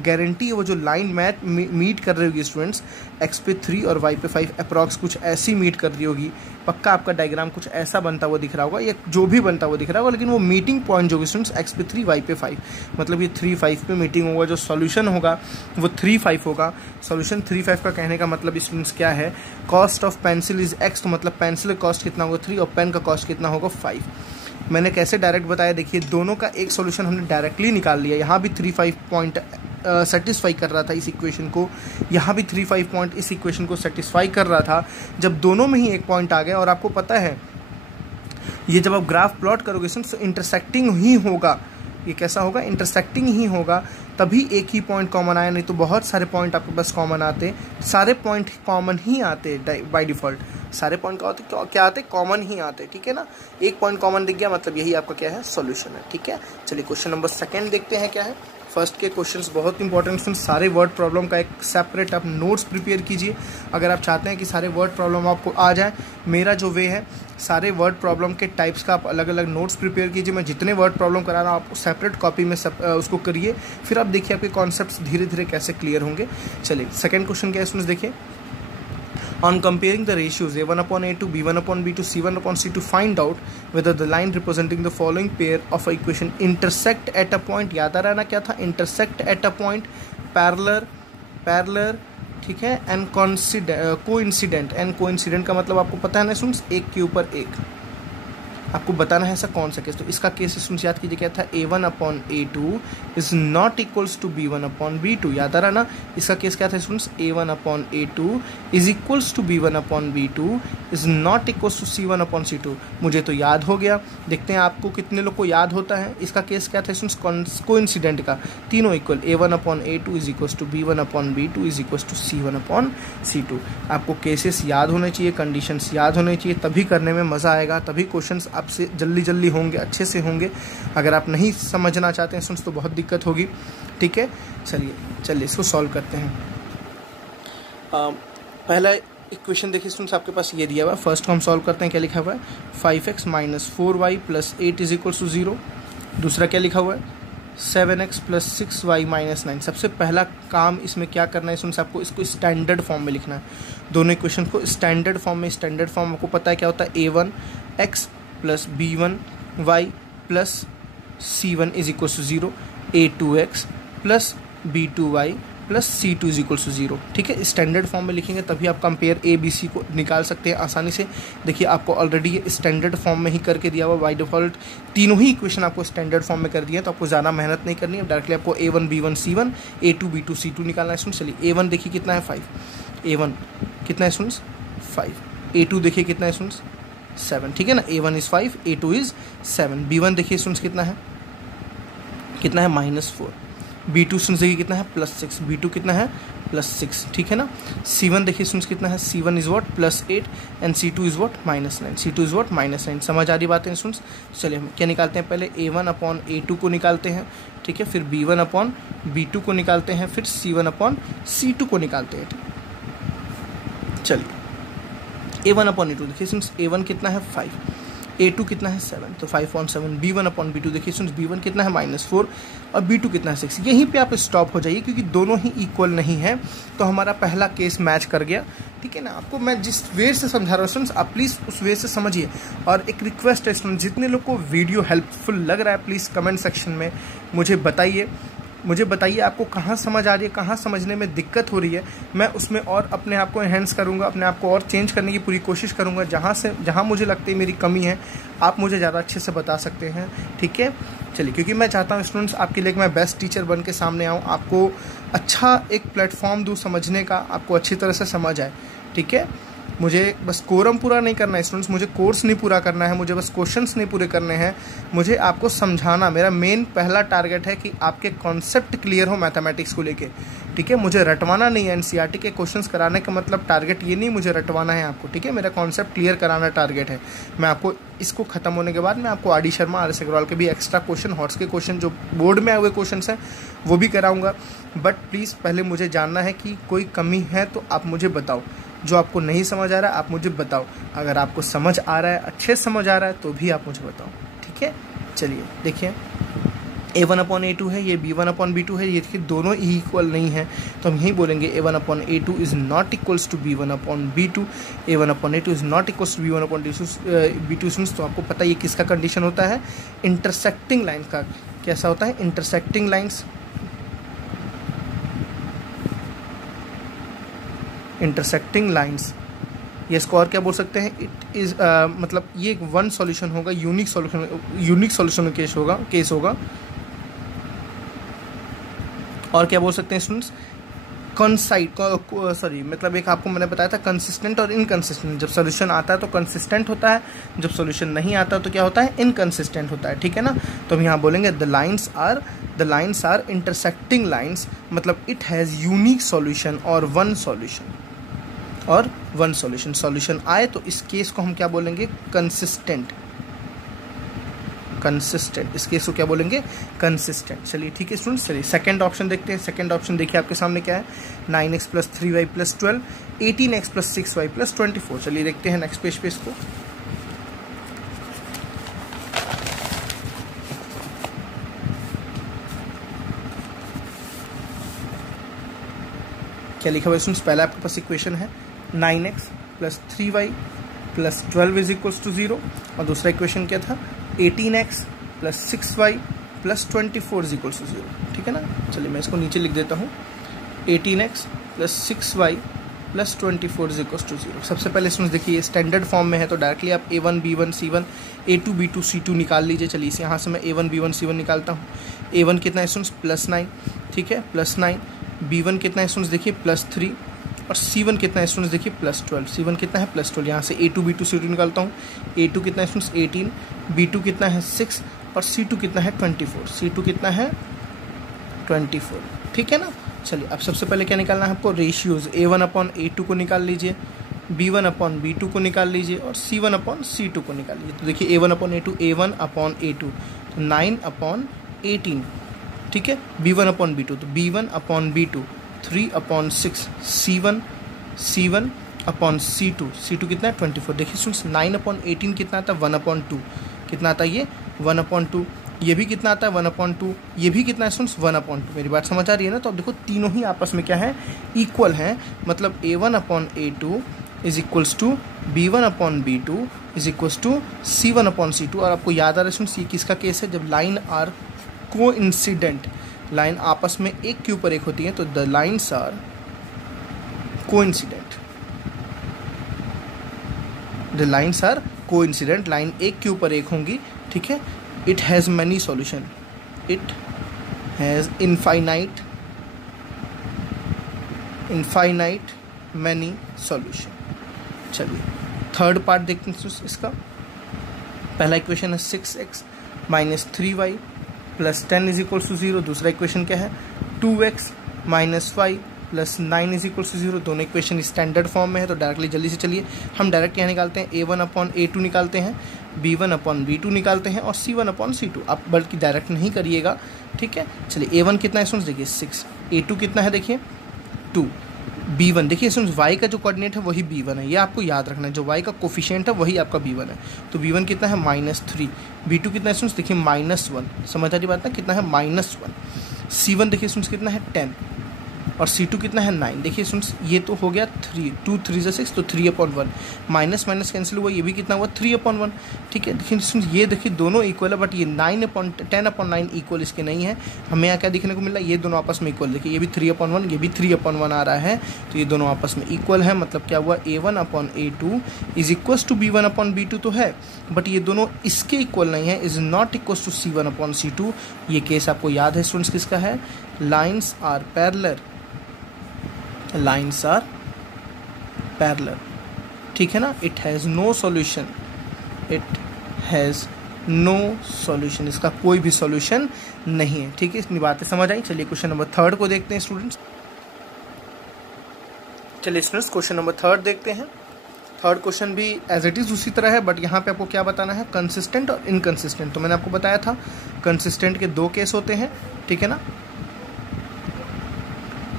गारंटी है वो जो लाइन मीट कर रही होगी स्टूडेंट्स, एक्स पे 3 और वाई पे 5 अप्रॉक्स कुछ ऐसी मीट कर रही होगी, पक्का आपका डायग्राम कुछ ऐसा बनता हुआ दिख रहा होगा, या जो भी बनता हुआ दिख रहा होगा, लेकिन वो मीटिंग पॉइंट जो होगी स्टूडेंट्स एक्स पे 3 वाई पे 5, मतलब ये 3 5 पे मीटिंग होगा, जो सॉल्यूशन होगा वो 3 5 होगा। सॉल्यूशन 3 5 का कहने का मतलब स्टूडेंट्स क्या है, cost of pencil is x, तो मतलब पेंसिल का कॉस्ट कितना होगा 3 और पेन का कॉस्ट कितना होगा 5। मैंने कैसे डायरेक्ट बताया, देखिए दोनों का एक सॉल्यूशन हमने डायरेक्टली निकाल लिया। यहाँ भी 3 5 पॉइंट सेटिस्फाई कर रहा था इस इक्वेशन को, यहाँ भी 3 5 पॉइंट इस इक्वेशन को सेटिस्फाई कर रहा था। जब दोनों में ही एक पॉइंट आ गया, और आपको पता है ये जब आप ग्राफ प्लॉट करोगे तो इंटरसेक्टिंग ही होगा, ये कैसा होगा, इंटरसेक्टिंग ही होगा, तभी एक ही पॉइंट कॉमन आया, नहीं तो बहुत सारे पॉइंट आपके पास कॉमन आते, सारे पॉइंट कॉमन ही आते बाय डिफ़ॉल्ट, सारे पॉइंट क्या आते, कॉमन ही आते, ठीक है ना। एक पॉइंट कॉमन दिख गया मतलब यही आपका क्या है, सॉल्यूशन है, ठीक है। चलिए क्वेश्चन नंबर 2 देखते हैं क्या है। फर्स्ट के क्वेश्चंस बहुत इंपॉर्टेंट हैं, सारे वर्ड प्रॉब्लम का एक सेपरेट आप नोट्स प्रिपेयर कीजिए। अगर आप चाहते हैं कि सारे वर्ड प्रॉब्लम आपको आ जाए, मेरा जो वे है सारे वर्ड प्रॉब्लम के टाइप्स का आप अलग अलग नोट्स प्रिपेयर कीजिए। मैं जितने वर्ड प्रॉब्लम करा रहा हूँ आप सेपरेट कॉपी में उसको करिए, फिर आप देखिए आपके कॉन्सेप्ट्स धीरे धीरे कैसे क्लियर होंगे। चलिए सेकेंड क्वेश्चन क्या है स्टूडेंट्स, देखिए On comparing the ratios a1/a2, b1/b2, c1/c to find out whether the line representing the following pair of equation intersect at a point, याद आ रहा है ना क्या था, intersect at a point, parallel, ठीक है, and coincident, and coincident का मतलब आपको पता है ना स्टूडेंट्स, एक के ऊपर एक, आपको बताना है ऐसा कौन सा केस। तो इसका केस स्टूडेंट्स याद कीजिए क्या था, a1/a2 is not equals to b1/b2, याद आ रहा ना। इसका केस क्या था students, a1/a2 is equals to b1/b2 is not equals to c1/c2। मुझे तो याद हो गया, देखते हैं आपको कितने लोग को याद होता है। इसका केस क्या था स्टूडेंट्स, कोइंसिडेंट का, तीनों equal, a1/a2 is equals to b1/b2 is equals to c1/c2। आपको केसेस याद होने चाहिए, कंडीशंस याद होने चाहिए, तभी करने में मज़ा आएगा, तभी क्वेश्चंस आपसे जल्दी जल्दी होंगे, अच्छे से होंगे। अगर आप नहीं समझना चाहते हैं तो बहुत दिक्कत होगी, ठीक है। चलिए इसको सॉल्व करते हैं। पहला इक्वेशन देखिए स्टूडेंट्स आपके पास ये दिया हुआ है, फर्स्ट को हम सॉल्व करते हैं। क्या लिखा हुआ है, 5x minus 4y plus 8 is equal to 0। दूसरा क्या लिखा हुआ है, 7x प्लस 6y माइनस 9। सबसे पहला काम इसमें क्या करना है स्टूडेंट्स, आपको इसको स्टैंडर्ड फॉर्म में लिखना है, दोनों इक्वेशन को स्टैंडर्ड फॉर्म में। स्टैंडर्ड फॉर्म आपको पता है क्या होता है, a1x plus b1y plus c1 is equal to 0, a2x plus b2y plus C2 is equals to 0। ठीक है, स्टैंडर्ड फॉर्म में लिखेंगे तभी आप कंपेयर ABC को निकाल सकते हैं आसानी से। देखिए आपको ऑलरेडी ये स्टैंडर्ड फॉर्म में ही करके दिया हुआ, बाय डिफ़ॉल्ट तीनों ही इक्वेशन आपको स्टैंडर्ड फॉर्म में कर दिया है, तो आपको ज़्यादा मेहनत नहीं करनी है। डायरेक्टली आपको A1 B1 C1 A2 B2 C2 निकालना है। चलिए A1 देखिए कितना है 5, A1 कितना है स्टूडेंट्स 5, A2 देखिए कितना है स्टूडेंट्स 7। ठीक है ना, A1 is 5 A2 is 7। B1 देखिए स्टूडेंट्स कितना है -4। B2 स्टूडेंट्स देखिए कितना है +6, B2 कितना है +6। ठीक है ना, C1 देखिए स्टूडेंट्स कितना है, C1 is what +8 and C2 is what -9, C2 is what -9। समझ आ रही बात है स्टूडेंट्स। चलिए हम क्या निकालते हैं, पहले A1 अपॉन A2 को निकालते हैं। ठीक है, फिर B1 अपॉन B2 को निकालते हैं, फिर C1 अपॉन C2 को निकालते हैं। चलिए A1 अपॉन A2 देखिए स्टूडेंट्स, A1 कितना है 5, A2 कितना है 7, तो 5/7। B1 अपॉन B2 देखिए स्टूडेंट्स, B1 कितना है -4 और B2 कितना है 6। यहीं पे आप स्टॉप हो जाइए क्योंकि दोनों ही इक्वल नहीं है, तो हमारा पहला केस मैच कर गया। ठीक है ना, आपको मैं जिस वे से समझा रहा हूँ स्टूडेंट्स, आप प्लीज़ उस वे से समझिए। और एक रिक्वेस्ट है स्टूडेंट, जितने लोग को वीडियो हेल्पफुल लग रहा है प्लीज़ कमेंट सेक्शन में मुझे बताइए आपको कहाँ समझ आ रही है, कहाँ समझने में दिक्कत हो रही है। मैं उसमें और अपने आप को एनहेंस करूँगा, अपने आप को और चेंज करने की पूरी कोशिश करूँगा। जहाँ मुझे लगता है मेरी कमी है, आप मुझे ज़्यादा अच्छे से बता सकते हैं। ठीक है, चलिए, क्योंकि मैं चाहता हूँ स्टूडेंट्स आपके लिए मैं बेस्ट टीचर बन के सामने आऊँ, आपको अच्छा एक प्लेटफॉर्म दूँ समझने का, आपको अच्छी तरह से समझ आए। ठीक है, मुझे बस कोरम पूरा नहीं करना है स्टूडेंट्स, मुझे कोर्स नहीं पूरा करना है, मुझे बस क्वेश्चंस नहीं पूरे करने हैं, मुझे आपको समझाना। मेरा मेन पहला टारगेट है कि आपके कॉन्सेप्ट क्लियर हो मैथमेटिक्स को लेके। ठीक है, मुझे रटवाना नहीं है। एनसीईआरटी के क्वेश्चंस कराने का मतलब टारगेट ये नहीं मुझे रटवाना है आपको। ठीक है, मेरा कॉन्सेप्ट क्लियर कराना टारगेट है। मैं आपको इसको खत्म होने के बाद मैं आपको R D Sharma, R S Agarwal के भी एक्स्ट्रा क्वेश्चन, हॉट्स के क्वेश्चन जो बोर्ड में आए हुए क्वेश्चन हैं वो भी कराऊंगा। बट प्लीज़ पहले मुझे जानना है कि कोई कमी है तो आप मुझे बताओ, जो आपको नहीं समझ आ रहा है आप मुझे बताओ, अगर आपको समझ आ रहा है, अच्छे समझ आ रहा है तो भी आप मुझे बताओ। ठीक है, चलिए देखिए A1 अपॉन A2 है, ये B1 अपॉन B2 है, ये देखिए दोनों इक्वल नहीं है, तो हम यही बोलेंगे A1 upon A2 is not equals to B1 upon B2। A1 upon A2 is not equals to B1 upon B2। तो आपको पता है ये किसका कंडीशन होता है, इंटरसेक्टिंग लाइन का। कैसा होता है, इंटरसेक्टिंग लाइन्स, इंटरसेक्टिंग लाइन्स। ये इसको और क्या बोल सकते हैं, इट इज़ मतलब ये एक वन सॉल्यूशन होगा, यूनिक सॉल्यूशन केस होगा। और क्या बोल सकते हैं स्टूडेंट्स, मतलब एक आपको मैंने बताया था कंसिस्टेंट और इनकंसिस्टेंट। जब सॉल्यूशन आता है तो कंसिस्टेंट होता है, जब सॉल्यूशन नहीं आता तो क्या होता है, इनकंसिस्टेंट होता है। ठीक है ना, तो हम यहाँ बोलेंगे the lines are intersecting lines, मतलब इट हैज़ यूनिक सॉल्यूशन और वन सॉल्यूशन। सॉल्यूशन आए तो इस केस को हम क्या बोलेंगे, कंसिस्टेंट। इस केस को क्या बोलेंगे, कंसिस्टेंट। चलिए ठीक है स्टूडेंट्स, चलिए सेकंड ऑप्शन देखते हैं। सेकंड ऑप्शन देखिए आपके सामने क्या है, 9x + 3y + 12, 18x + 6y + 24। चलिए देखते हैं नेक्स्ट पेज पे इसको। क्या लिखा हुआ है स्टूडेंट्स, पहला आपके पास इक्वेशन है 9x + 3y + 12 is equals to 0, और दूसरा इक्वेशन क्या था, 18x + 6y + 24 is equals to 0। ठीक है ना, चलिए मैं इसको नीचे लिख देता हूँ, 18x + 6y + 24 is equals to 0। सबसे पहले स्टूडेंट्स देखिए स्टैंडर्ड फॉर्म में है, तो डायरेक्टली आप A1 B1 C1 A2 B2 C2 निकाल लीजिए। चलिए इसे यहाँ से मैं A1 B1 C1 निकालता हूँ। A1 कितना है स्टूडेंट्स, +9। ठीक है, +9। B1 कितना है स्टूडेंट्स देखिए +3, और C1 कितना है स्टूडेंट्स देखिए +12। C1 कितना है +12, यहाँ से A2 B2 C2 निकालता हूँ। A2 कितना है स्टूडेंट्स 18, B2 कितना है 6, और C2 कितना है 24। C2 कितना है 24। ठीक है ना, चलिए अब सबसे पहले क्या निकालना है आपको, रेशियोज़। A1 अपॉन A2 को निकाल लीजिए, B1 अपॉन B2 को निकाल लीजिए, और C1 अपॉन C2 को निकाल लीजिए। तो देखिए A1 अपॉन A2, तो 9 अपॉन 18। ठीक है, B1 अपॉन B2, तो B1 upon B2 3 upon 6, C1 upon C2 कितना है 24। देखिए स्टूडेंट्स 9 अपॉन 18 कितना आता है, 1/2। कितना आता है ये, 1/2। ये भी कितना आता है, 1/2। ये भी कितना है स्टूडेंट्स, 1/2। मेरी बात समझ आ रही है ना। तो अब देखो तीनों ही आपस में क्या है, इक्वल हैं। मतलब A1 upon A2 is equals to B1 upon B2 is equals to C1 upon C2। और आपको याद आ रहा है स्टूडेंट्स, ये किसका केस है, जब लाइन आर कोइंसिडेंट, लाइन आपस में एक के ऊपर एक होती है तो the lines are coincident. The lines are coincident, line एक के ऊपर एक होंगी, ठीक है। It has many solution, it has infinite many solution. चलिए थर्ड पार्ट देखते हैं इसका। पहला इक्वेशन है 6x minus 3y plus 10 is equal to 0। दूसरा इक्वेशन क्या है 2x minus 5 plus 9 is equal to 0। दोनों इक्वेशन स्टैंडर्ड फॉर्म में है तो डायरेक्टली जल्दी से चलिए हम डायरेक्ट यहाँ निकालते हैं, a1/a2 निकालते हैं, b1/b2 निकालते हैं और c1/c2। आप बल्कि डायरेक्ट नहीं करिएगा, ठीक है। चलिए a1 कितना है सुन देखिए 6, a2 कितना है देखिए 2, b1 देखिए सुन y का जो कोऑर्डिनेट है वही b1 है, ये आपको याद रखना है, जो y का कोफिशिएंट है वही आपका b1 है। तो b1 कितना है -3, b2 कितना है सुन देखिए -1, समझ आ रही बात ना, कितना है -1। c1 देखिए सुन कितना है 10 और c2 कितना है 9। देखिए सुन ये तो हो गया 3, 2 3 = 6 तो 3/1, माइनस माइनस कैंसिल हुआ, ये भी कितना हुआ 3/1, ठीक है। देखिए सुन ये देखिए दोनों इक्वल है, बट ये 10/9 इक्वल इसके नहीं है। हमें यहाँ क्या देखने को मिल रहा है, ये दोनों आपस में इक्वल, देखिए ये भी 3/1 ये भी 3/1 आ रहा है, तो ये दोनों आपस में इक्वल है। मतलब क्या हुआ a1/a2 is equal to b1/b2 तो है, बट ये दोनों इसके इक्वल नहीं है, is not equal to c1/c2। ये केस आपको याद है स्टूडेंट्स किसका है, lines are parallel, lines are parallel, ठीक है ना। It has no solution, it has no solution, इसका कोई भी सॉल्यूशन नहीं है, ठीक है। इतनी बातें समझ आई। चलिए क्वेश्चन नंबर 3 को देखते हैं स्टूडेंट्स। चलिए स्टूडेंट्स क्वेश्चन नंबर 3 देखते हैं। थर्ड क्वेश्चन भी एज इट इज़ उसी तरह है, बट यहाँ पे आपको क्या बताना है, कंसिस्टेंट और इनकंसिस्टेंट। तो मैंने आपको बताया था कंसिस्टेंट के 2 केस होते हैं, ठीक है ना।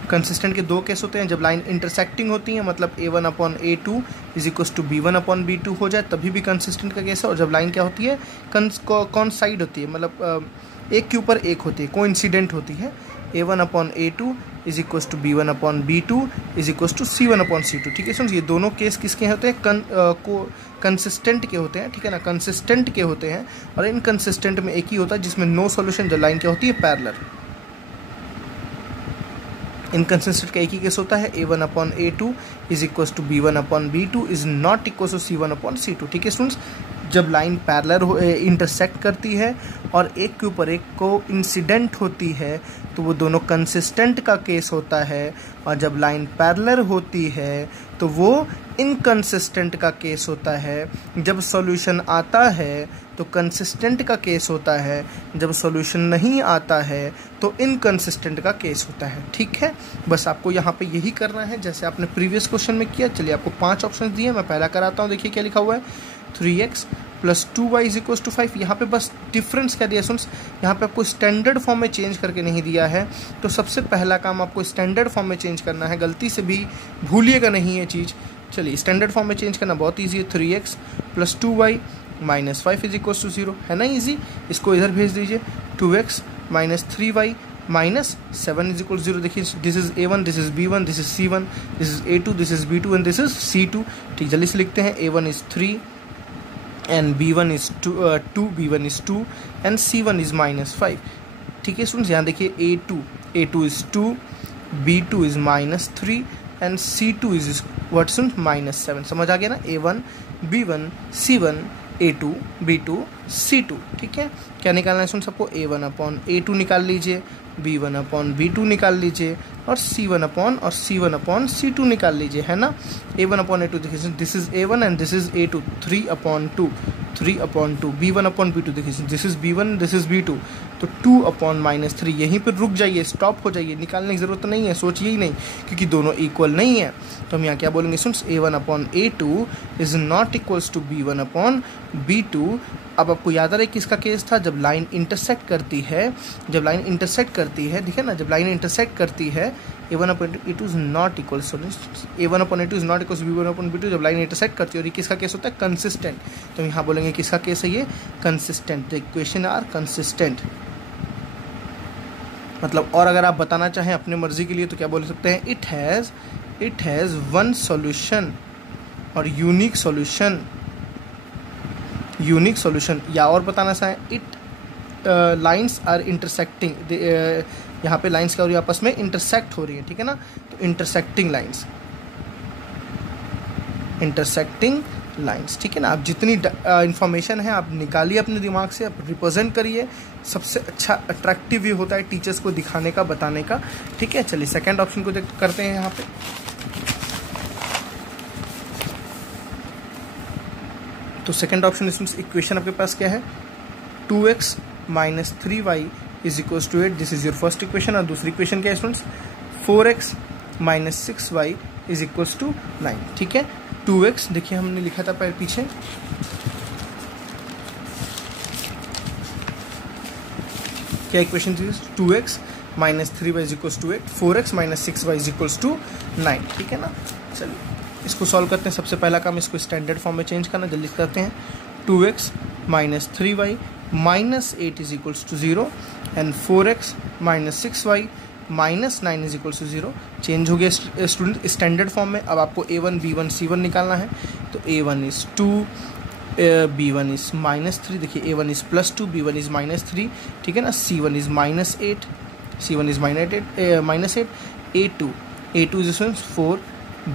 कंसिस्टेंट के 2 केस होते हैं, जब लाइन इंटरसेक्टिंग होती है, मतलब a1/a2 is equal to b1/b2 हो जाए तभी भी कंसिस्टेंट का केस है। और जब लाइन क्या होती है कौन साइड होती है, मतलब एक के ऊपर एक होती है, कोइंसिडेंट होती है, a1/a2 is equal to b1/b2 is equal to c1/c2, ठीक है। सुन ये दोनों केस किसके होते हैं, कंसिस्टेंट के होते हैं, ठीक है ना, कंसिस्टेंट के होते हैं। और इनकंसिस्टेंट में एक ही होता है जिसमें नो सॉल्यूशन, जब लाइन क्या होती है पैरेलल। इनकंसिस्टेंट का एक ही केस होता है, a1/a2 is equal to b1/b2 is not equal to c1/c2, ठीक है स्टूडेंट्स। जब लाइन पैरेलल इंटरसेक्ट करती है और एक के ऊपर एक को इंसिडेंट होती है तो वो दोनों कंसिस्टेंट का केस होता है, और जब लाइन पैरेलल होती है तो वो इनकंसिस्टेंट का केस होता है। जब सॉल्यूशन आता है तो कंसिस्टेंट का केस होता है, जब सॉल्यूशन नहीं आता है तो इनकंसिस्टेंट का केस होता है, ठीक है। बस आपको यहाँ पे यही करना है जैसे आपने प्रीवियस क्वेश्चन में किया। चलिए आपको 5 ऑप्शन दिए, मैं पहला कराता हूँ। देखिए क्या लिखा हुआ है, 3x plus 2y is equal to 5। यहाँ पे बस डिफरेंस क्या दिया सुन, यहाँ पे आपको स्टैंडर्ड फॉर्म में चेंज करके नहीं दिया है, तो सबसे पहला काम आपको स्टैंडर्ड फॉर्म में चेंज करना है, गलती से भी भूलिएगा नहीं ये चीज़। चलिए स्टैंडर्ड फॉर्म में चेंज करना बहुत ईजी है, 3x plus 2y minus 5 is equal to 0, है ना ईजी। इसको इधर भेज दीजिए, 2x minus 3y minus 7 is equal 0। देखिए this is a1, this is b1, this is c1, this is a2, this is b2 and this is c2। ठीक, जल्दी से लिखते हैं, a1 is 3 and b1 is 2, b1 is 2 and c1 is -5। ठीक है students, यहाँ देखिए a2 is 2, b2 is -3 and c2 is what student -7। समझ आ गया ना, a1 b1 c1 a2 b2 c2। ठीक है, क्या निकालना है स्टूडेंट सबको, a1/a2 निकाल लीजिए, b1/b2 निकाल लीजिए और c1/c2 निकाल लीजिए, है ना। a1/a2 देखिए, this is a1 and this is a2, 3/2 b1/b2 देखिए, this is b1 this is b2, तो 2/-3। यहीं पर रुक जाइए, स्टॉप हो जाइए, निकालने की ज़रूरत नहीं है, सोचिए ही नहीं, क्योंकि दोनों इक्वल नहीं है। तो हम यहाँ क्या बोलेंगे students, a1/a2 is not equals to b1/b2। अब आपको याद आ रहा है किसका केस था, जब लाइन इंटरसेक्ट करती है, देखिए ना, जब लाइन इंटरसेक्ट करती है a1/a2 is not equal a1/a2 is not equal b1/b2, जब लाइन इंटरसेक्ट करती है। और ये किसका केस होता है, कंसिस्टेंट। तो यहाँ बोलेंगे किसका केस है ये, consistent. The equation are consistent. मतलब और अगर आप बताना चाहें अपने मर्जी के लिए तो क्या बोल सकते हैं, इट हैज़ वन सॉल्यूशन और यूनिक सॉल्यूशन। या और बताना चाहें, इट लाइन्स आर इंटरसेक्टिंग, यहाँ पे लाइंस क्या हो रही है, आपस में इंटरसेक्ट हो रही है, ठीक है ना। तो इंटरसेक्टिंग लाइंस, इंटरसेक्टिंग लाइंस, ठीक है ना। आप जितनी इंफॉर्मेशन है आप निकालिए अपने दिमाग से, आप रिप्रेजेंट करिए। सबसे अच्छा अट्रैक्टिव ये होता है टीचर्स को दिखाने का, बताने का, ठीक है। चलिए सेकंड ऑप्शन को करते हैं यहाँ पे। तो सेकंड ऑप्शन इसमें इक्वेशन आपके पास क्या है, 2x minus 3y is equals to 8, this is your first equation. और दूसरी इक्वेशन क्या है students, 4x minus 6y is equals to 9, ठीक है। 2x देखिए हमने लिखा था पैर पीछे, क्या इक्वेशन थी, 2x minus 3y is equals to 8, 4x minus 6y is equals to 9, ठीक है ना। चलिए इसको सॉल्व करते हैं। सबसे पहला काम इसको स्टैंडर्ड फॉर्म में चेंज करना, जल्दी करते हैं। 2x minus 3y minus 8 is equals to 0 and 4x minus 6y minus 9 is equals to 0। Change हो गया स्टूडेंट स्टैंडर्ड फॉर्म में। अब आपको a1 b1 c1 निकालना है। तो a1 is 2, b1 is minus 3, देखिए a1 is plus 2, b1 is minus 3, ठीक है ना। c1 is minus 8, c1 is minus 8, a2 is 4,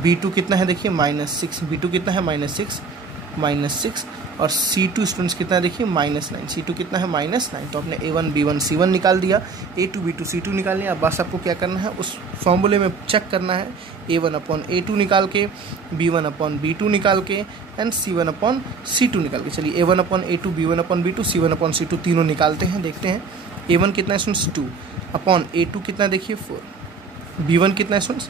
b2 कितना है देखिए माइनस 6, b2 कितना है माइनस 6 और C2 स्टूडेंट्स कितना है देखिए -9, C2 कितना है -9। तो आपने A1 B1 C1 निकाल दिया, A2 B2 C2 निकाल लिया। अब बस आपको क्या करना है, उस फॉर्मूले में चेक करना है, A1 अपॉन A2 निकाल के, B1 अपॉन B2 निकाल के एंड C1 अपॉन C2 निकाल के। चलिए A1 upon A2, B1 upon B2, C1 upon C2 तीनों निकालते हैं, देखते हैं। A1 कितना है स्टूडेंट्स 2 अपॉन A2 कितना है देखिए 4, B1 कितना है स्टूडेंट्स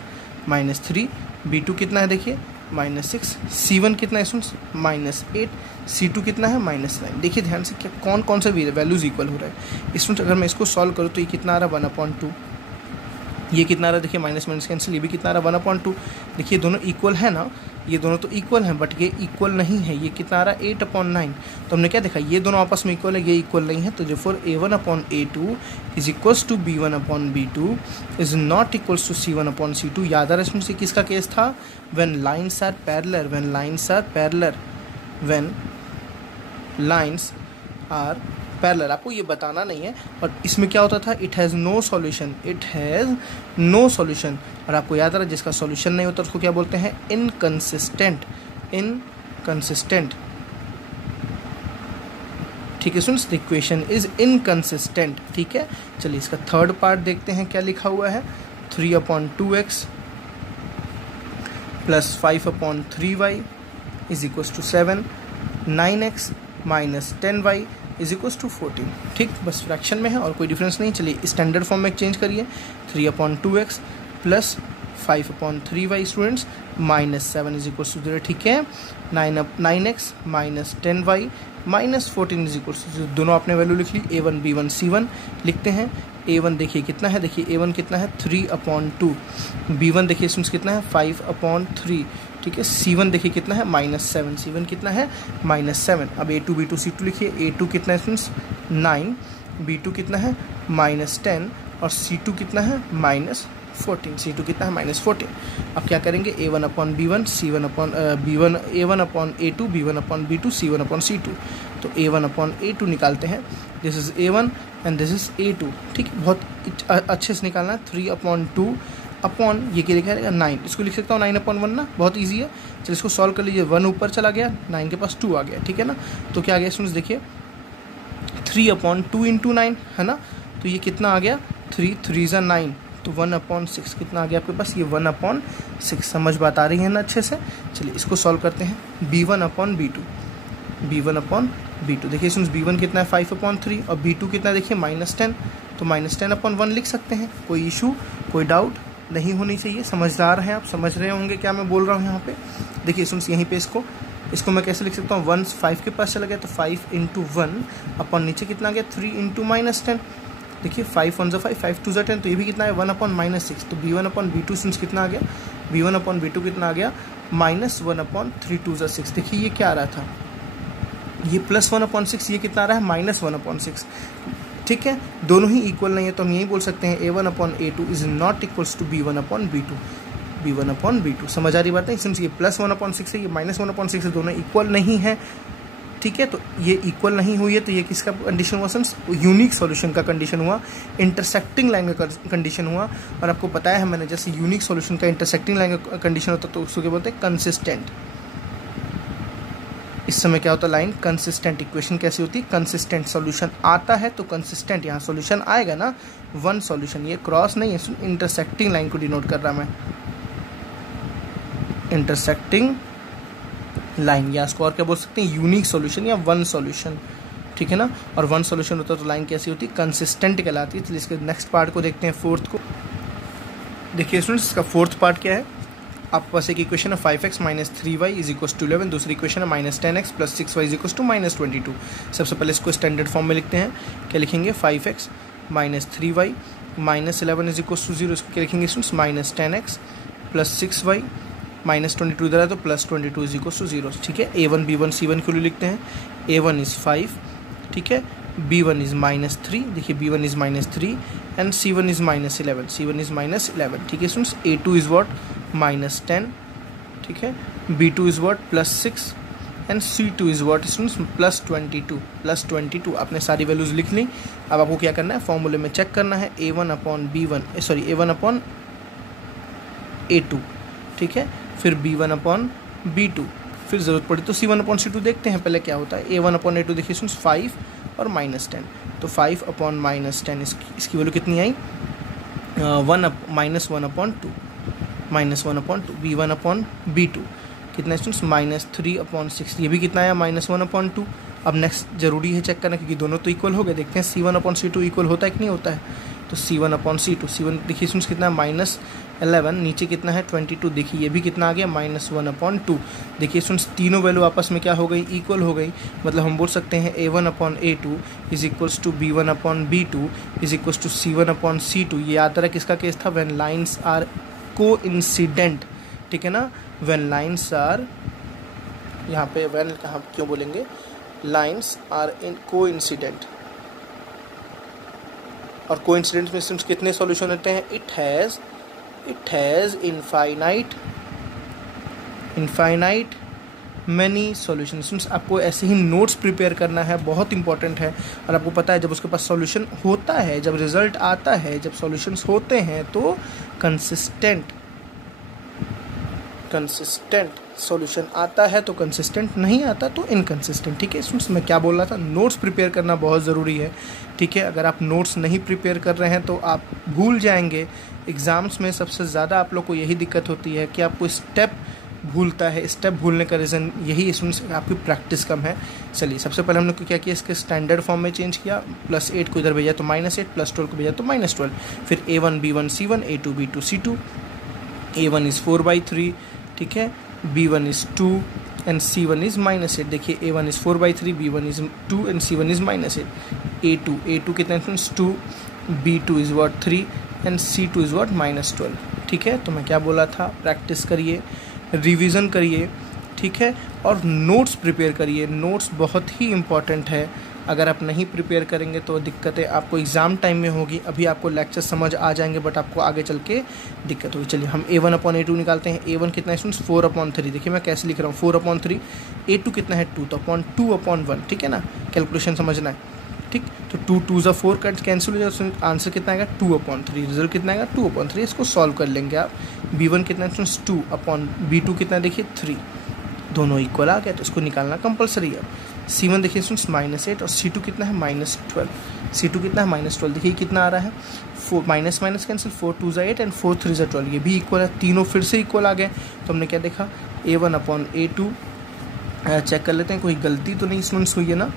-3, B2 कितना है देखिए -6, C1 कितना है स्टूडेंट्स -8, C2 कितना है -9। देखिए ध्यान से क्या कौन कौन सा वैल्यूज इक्वल हो रहा है स्टूडेंट। अगर मैं इसको सॉल्व करूँ तो ये कितना आ रहा है 1/2, ये कितना आ रहा है देखिए माइनस माइनस कैंसिल, ये भी कितना आ रहा है 1/2। देखिए दोनों इक्वल है ना, ये दोनों तो इक्वल हैं बट ये इक्वल नहीं है। ये कितना आ रहा है 8/9। तो हमने क्या देखा, ये दोनों आपस में इक्वल है, ये इक्वल नहीं है। तो therefore A1 upon A2 is equals to B1 upon B2 is not equals to C1 upon C2। याद आ रहा है इसमें से किसका केस था, when lines are parallel, when lines are parallel, when lines are parallel. आपको ये बताना नहीं है। और इसमें क्या होता था, it has no solution, it has no solution. और आपको याद आ रहा है जिसका सॉल्यूशन नहीं होता उसको क्या बोलते हैं, इनकंसिस्टेंट, इनकंसिस्टेंट, ठीक है students. The equation is inconsistent, ठीक है। चलिए इसका थर्ड पार्ट देखते हैं क्या लिखा हुआ है, 3/2x plus 5/3y is equals to 7, 9x minus 10y is equals to 14, ठीक। बस फ्रैक्शन में है और कोई डिफरेंस नहीं। चलिए स्टैंडर्ड फॉर्म में चेंज करिए, 3/2x plus 5/3y students minus 7 is equals to 0, ठीक है। 9x minus 10y minus 14 is equals to 0। दोनों आपने वैल्यू लिख ली। A1 B1 C1 लिखते हैं। A1 देखिए कितना है, देखिए A1 कितना है 3/2, B1 देखिए स्टूडेंट्स कितना है 5/3, ठीक है। C1 देखिए कितना है -7, C1 कितना है -7। अब A2 B2 C2 लिखिए। A2 कितना है स्टूडेंट्स 9, B2 कितना है -10 और C2 कितना है -14, C2 कितना है -14। अब क्या करेंगे, A1 upon B1 C1 upon B1, A1 upon A2 B1 upon B2 C1 upon C2। तो A1 अपॉन A2 निकालते हैं, this is A1 and this is A2, ठीक है। बहुत अच्छे से निकालना है। 3/2 अपॉन ये क्या लिखा है 9, इसको लिख सकता हूँ 9/1 ना, बहुत ईजी है। चलिए इसको सॉल्व कर लीजिए। 1 ऊपर चला गया, 9 के पास 2 आ गया, ठीक है ना। तो क्या आ गया स्टूडेंट्स देखिए 3/2 इंटू 9 है ना। तो ये कितना आ गया 3 3 ज़ा 9, तो 1/6 कितना आ गया आपके पास, ये 1/6। समझ बात आ रही है ना अच्छे से। चलिए इसको सॉल्व करते हैं। B1 upon B2, B1 upon B2 देखिए स्टूडेंट्स B1 कितना है 5/3 और B2 कितना है देखिए -10। तो -10/1 लिख सकते हैं। कोई इशू, कोई डाउट नहीं होनी चाहिए। समझदार हैं आप, समझ रहे होंगे क्या मैं बोल रहा हूँ यहाँ पे। देखिए स्टूडेंट्स यहीं पे इसको मैं कैसे लिख सकता हूँ, 1 5 के पास चला गया तो 5 × 1 अपॉन नीचे कितना आ गया 3 × -10। देखिए 5 1 × 5, 5 2 × 10, तो ये भी कितना है 1/6। तो B1 अपॉन B2 स्टूडेंट्स कितना आ गया, B1 अपॉन B2 कितना आ गया -1/3 2 × 6। देखिए ये क्या आ रहा था, ये +1/6, ये कितना आ रहा है -1/6, ठीक है। दोनों ही इक्वल नहीं है तो हम यही बोल सकते हैं A1 upon A2 is not equals to B1 upon B2, B1 upon B2। समझ आ रही बात है। सिंस ये +1/6 है, ये -1/6 है, दोनों इक्वल नहीं है ठीक है, तो ये इक्वल नहीं हुई है, तो ये किसका कंडीशन हुआ सर? यूनिक सॉल्यूशन का कंडीशन हुआ, इंटरसेक्टिंग लाइन का कंडीशन हुआ। और आपको पता है मैंने, जैसे यूनिक सॉल्यूशन का इंटरसेक्टिंग लाइन का कंडीशन होता है तो उसको क्या बोलते हैं? कंसिस्टेंट। इस समय क्या होता है? Line consistent. इक्वेशन कैसी होती है? कंसिस्टेंट। सॉल्यूशन आता है तो कंसिस्टेंट, यहाँ सॉल्यूशन आएगा ना, वन सॉल्यूशन, ये क्रॉस नहीं है, इंटरसेक्टिंग लाइन को डिनोट कर रहा मैं, इंटरसेक्टिंग लाइन, या इसको और क्या बोल सकते हैं? यूनिक सॉल्यूशन या वन सॉल्यूशन, ठीक है ना। और वन सॉल्यूशन होता है तो लाइन कैसी होती है? कंसिस्टेंट कहलाती है। चलिए इसके नेक्स्ट पार्ट को देखते हैं, फोर्थ को। देखिए स्टूडेंट्स, इसका फोर्थ पार्ट क्या है? आपके पास एक इक्वेशन है 5x minus 3y is equal to 11, दूसरी इक्वेशन है minus 10x plus 6y is equal to minus 22। सबसे पहले इसको स्टैंडर्ड फॉर्म में लिखते हैं। क्या लिखेंगे? 5x minus 3y minus 11 is equal to 0, इसको क्या लिखेंगे students? Minus 10x plus 6y minus 22 इधर है तो प्लस 22 इज इक्वल टू 0, ठीक है। a1 b1 c1 के लिए लिखते हैं। a1 इज़ 5, ठीक है, b1 इज़ माइनस 3, देखिए b1 is minus 3 and c1 is minus 11, c1 is minus 11, ठीक है students. a2 is what? Minus 10, ठीक है, b2 is what? Plus 6 and c2 is what students? Plus 22, plus 22। आपने सारी values लिख ली। अब आपको क्या करना है? फॉर्मूले में चेक करना है, a1 upon b1 sorry a1 upon a2, ठीक है, फिर b1 अपॉन b2, फिर ज़रूरत पड़ी तो c1 अपॉन c2 देखते हैं पहले क्या होता है। a1 अपॉन a2 देखिए स्टूडेंट्स 5 और माइनस 10, तो 5 अपॉन माइनस 10 इसकी वैल्यू कितनी आई? Minus 1 upon 2, minus 1 upon 2। b1 upon b2 कितना स्टूडेंट्स? माइनस 3 अपॉन 6, ये भी कितना आया? Minus 1 upon 2। अब नेक्स्ट जरूरी है चेक करना क्योंकि दोनों तो इक्वल हो गए। देखते हैं c1 अपॉन c2 इक्वल होता है कि नहीं होता है। तो c1 अपॉन c2, c1 देखिए स्टूडेंट्स कितना है? माइनस 11, नीचे कितना है? 22, देखिए ये भी कितना आ गया? Minus 1 upon 2। देखिए स्टूडेंट्स तीनों वैल्यू आपस में क्या हो गई? इक्वल हो गई। मतलब हम बोल सकते हैं a1 upon a2 is equals to b1 upon b2 is equals to c1 upon c2। ये याद रहा किसका केस था? When lines are coincident, ठीक है ना। व्हेन लाइन्स आर, यहाँ पे व्हेन कहाँ क्यों बोलेंगे? लाइन्स आर इन को इंसिडेंट, और को इंसिडेंट में कितने सॉल्यूशन होते हैं? It has infinite many solutions. आपको ऐसे ही नोट्स प्रिपेयर करना है, बहुत इंपॉर्टेंट है। और आपको पता है जब उसके पास सॉल्यूशन होता है, जब रिजल्ट आता है, जब सॉल्यूशंस होते हैं तो कंसिस्टेंट सॉल्यूशन आता है, तो कंसिस्टेंट नहीं आता तो इनकंसिस्टेंट, ठीक है स्टूडेंट्स। मैं क्या बोल रहा था? नोट्स प्रिपेयर करना बहुत ज़रूरी है, ठीक है। अगर आप नोट्स नहीं प्रिपेयर कर रहे हैं तो आप भूल जाएंगे। एग्ज़ाम्स में सबसे ज़्यादा आप लोग को यही दिक्कत होती है कि आपको स्टेप भूलता है। स्टेप भूलने का रीज़न यही स्टूडेंट्स, आपकी प्रैक्टिस कम है। चलिए सबसे पहले हम लोग को क्या किया? इसके स्टैंडर्ड फॉर्म में चेंज किया। प्लस 8 को इधर भेजा तो माइनस 8, प्लस 12 को भेजा तो माइनस 12। फिर a1 b1 c1, a2 b2 c2, a1 is 4/3, ठीक है, b1 is 2 and c1 is minus 8। देखिए a1 is 4/3, b1 is 2 and c1 is minus 8। a2 कितना है? 2, b2 is what? 3 and c2 is what? Minus 12, ठीक है। तो मैं क्या बोला था? प्रैक्टिस करिए, रिवीजन करिए, ठीक है, और नोट्स प्रिपेयर करिए। नोट्स बहुत ही इंपॉर्टेंट है। अगर आप नहीं प्रिपेयर करेंगे तो दिक्कतें आपको एग्ज़ाम टाइम में होगी। अभी आपको लेक्चर समझ आ जाएंगे बट आपको आगे चल के दिक्कत होगी। चलिए हम a1 अपॉन a2 निकालते हैं। a1 कितना है स्टूडेंट्स? 4/3। देखिए मैं कैसे लिख रहा हूँ, 4/3। a2 कितना है? 2, तो अपॉन 2/1, ठीक है ना। कैलकुलेशन समझना है, ठीक। तो 2 2 ज़ा 4 कैंसिल हो जाए, आंसर कितना आएगा? 2/3। रिजल्ट कितना आएगा? 2/3। इसको सॉल्व कर लेंगे आप। b1 कितना है स्टूडेंट्स? 2 अपॉन b2 कितना देखिए? 3, दोनों इक्वल आ गया तो इसको निकालना कंपलसरी है। c1 देखिए स्टूडेंट्स -8 और c2 कितना है? -12। c2 कितना है? -12। देखिए कितना आ रहा है? 4 माइनस माइनस कैंसिल, 4 2 ज़ा 8 एंड 4 3 ज़ा 12, ये भी इक्वल है। तीनों फिर से इक्वल आ गए। तो हमने क्या देखा? a1 अपॉन a2, चेक कर लेते हैं कोई गलती तो नहीं स्टूडेंट्स हुई है ना?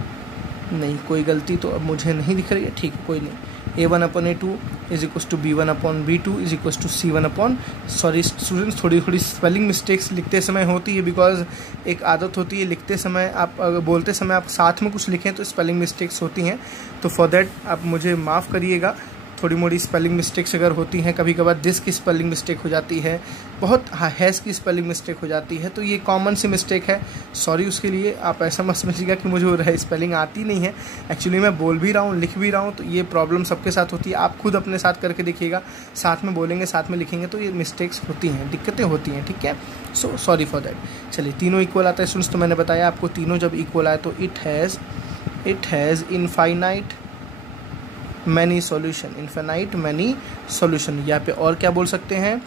नहीं, कोई गलती तो अब मुझे नहीं दिख रही है, ठीक है, कोई नहीं। a1 upon a2 is equal to b1 upon b2 is equal to c1 upon, sorry students थोड़ी स्पेलिंग मिस्टेक्स लिखते समय होती है, बिकॉज एक आदत होती है लिखते समय आप बोलते समय आप साथ में कुछ लिखें तो स्पेलिंग मिस्टेक्स होती हैं, तो फॉर दैट आप मुझे माफ़ करिएगा। थोड़ी मोड़ी स्पेलिंग मिस्टेक्स अगर होती हैं, कभी कभार दिस की स्पेलिंग मिस्टेक हो जाती है, बहुत हैज़ की स्पेलिंग मिस्टेक हो जाती है, तो ये कॉमन सी मिस्टेक है, सॉरी उसके लिए। आप ऐसा मत समझिएगा कि मुझे वो स्पेलिंग आती नहीं है, एक्चुअली मैं बोल भी रहा हूँ, लिख भी रहा हूँ, तो ये प्रॉब्लम सबके साथ होती है। आप खुद अपने साथ करके देखिएगा, साथ में बोलेंगे साथ में लिखेंगे तो ये मिस्टेक्स होती हैं, दिक्कतें होती हैं, ठीक है। So sorry for that. चलिए तीनों इक्वल आता है स्टूडेंट्स, तो मैंने बताया आपको तीनों जब इक्वल आए तो it has infinite many solution, infinite many solution. यहाँ पे और क्या बोल सकते हैं,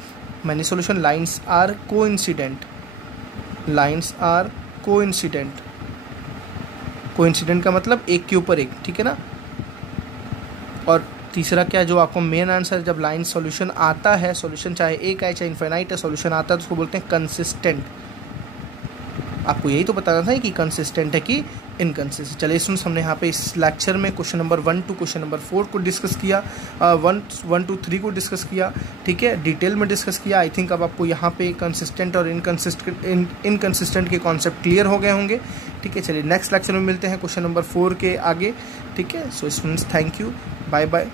many solution. Lines are coincident, lines are coincident, coincident का मतलब एक के ऊपर एक, ठीक है ना। और तीसरा क्या, जो आपको मेन आंसर, जब लाइन सॉल्यूशन आता है, सॉल्यूशन चाहे एक है चाहे इनफाइनाइट है, सॉल्यूशन आता है तो उसको बोलते हैं कंसिस्टेंट। आपको यही तो बताना था कि कंसिस्टेंट है कि इनकंसिस्टेंट। चलिए सुन, हमने यहाँ पे इस लेक्चर में question number 1 to question number 4 को डिस्कस किया, 1 to 3 को डिस्कस किया, ठीक है, डिटेल में डिस्कस किया। आई थिंक अब आपको यहाँ पे कंसिस्टेंट और इनकंसिस्टेंट के कॉन्सेप्ट क्लियर हो गए होंगे, ठीक है। चलिए नेक्स्ट लेक्चर में मिलते हैं क्वेश्चन नंबर 4 के आगे, ठीक है। So students, thank you, bye bye.